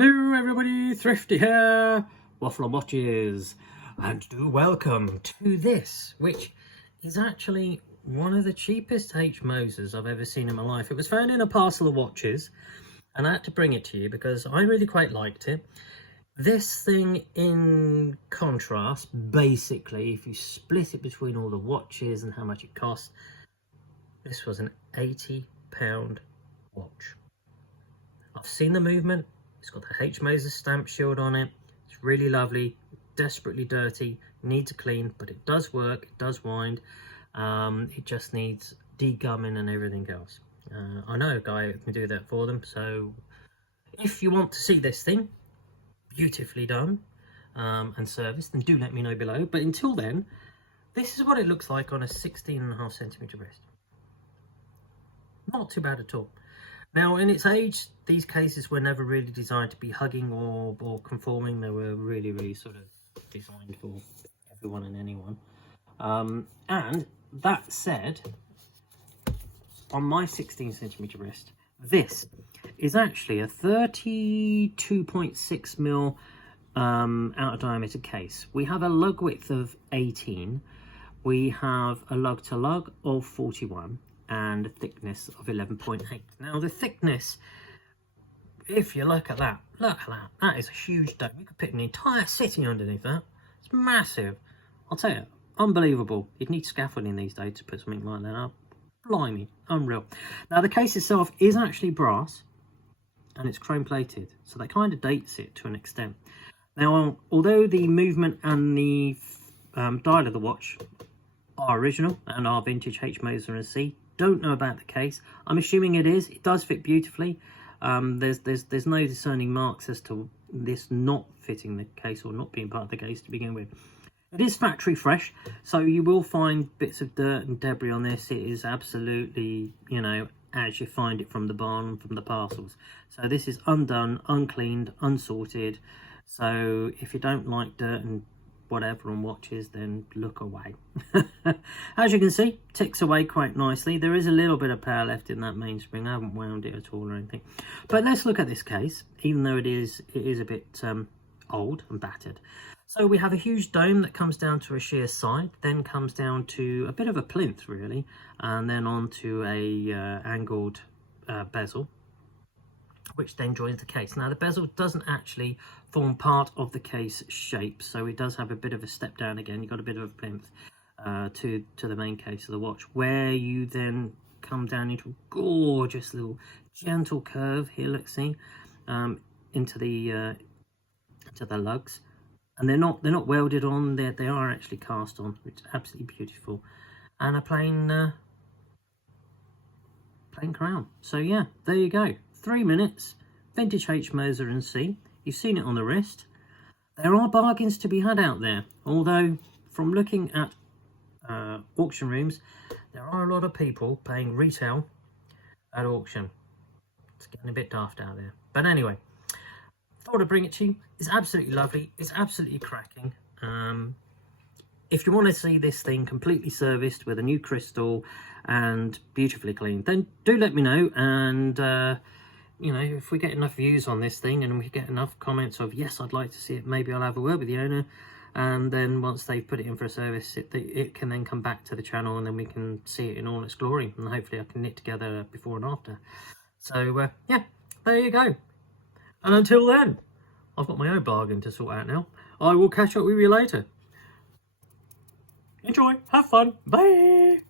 Hello everybody, Thrifty here, Waffle on Watches, and do welcome to this, which is actually one of the cheapest H Mosers I've ever seen in my life. It was found in a parcel of watches, and I had to bring it to you because I really quite liked it. This thing, in contrast, basically, if you split it between all the watches and how much it costs, this was an £80 watch. I've seen the movement. It's got the H Moser stamp shield on it. It's really lovely, desperately dirty, needs a clean, but it does work, it does wind. It just needs degumming and everything else. I know a guy who can do that for them, so if you want to see this thing beautifully done and serviced, then do let me know below. But until then, this is what it looks like on a 16.5cm wrist. Not too bad at all. Now, in its age, these cases were never really designed to be hugging or conforming. They were really sort of designed for everyone and anyone. And that said, on my 16cm wrist, this is actually a 32.6mm outer diameter case. We have a lug width of 18. We have a lug to lug of 41. And a thickness of 11.8. Now the thickness, if you look at that, that is a huge dome. You could put an entire city underneath that. It's massive. I'll tell you, unbelievable. You'd need scaffolding these days to put something like that up. Blimey, unreal. Now the case itself is actually brass and it's chrome plated, so that kind of dates it to an extent. Now, although the movement and the dial of the watch are original and are vintage H Moser Cie, don't know about the case. I'm assuming it is. It does fit beautifully. There's no discerning marks as to this not fitting the case or not being part of the case to begin with. It is factory fresh, so you will find bits of dirt and debris on this. It is absolutely, you know, as you find it from the barn, from the parcels. So this is undone, uncleaned, unsorted. So if you don't like dirt and whatever on watches, then look away. As you can see, ticks away quite nicely. There is a little bit of power left in that mainspring. I haven't wound it at all or anything. But let's look at this case, even though it is a bit old and battered. So we have a huge dome that comes down to a sheer side, then comes down to a bit of a plinth really, and then onto a angled bezel, which then joins the case. Now the bezel doesn't actually form part of the case shape, so it does have a bit of a step down again. You've got a bit of a plinth to the main case of the watch, where you then come down into a gorgeous little gentle curve here, let's see, into the lugs. And they're not welded on, they are actually cast on, which is absolutely beautiful. And a plain crown. So yeah, there you go. 3 minutes, vintage H Moser Cie. You've seen it on the wrist. There are bargains to be had out there, although from looking at auction rooms, there are a lot of people paying retail at auction. It's getting a bit daft out there. But anyway, thought I'd bring it to you. It's absolutely lovely. It's absolutely cracking. If you want to see this thing completely serviced with a new crystal and beautifully cleaned, then do let me know. And you know, if we get enough views on this thing and we get enough comments of yes, I'd like to see it, maybe I'll have a word with the owner, and then once they've put it in for a service, it can then come back to the channel and then we can see it in all its glory, and hopefully I can knit together before and after. So yeah, there you go. And until then, I've got my own bargain to sort out now. I will catch up with you later. Enjoy, have fun, bye.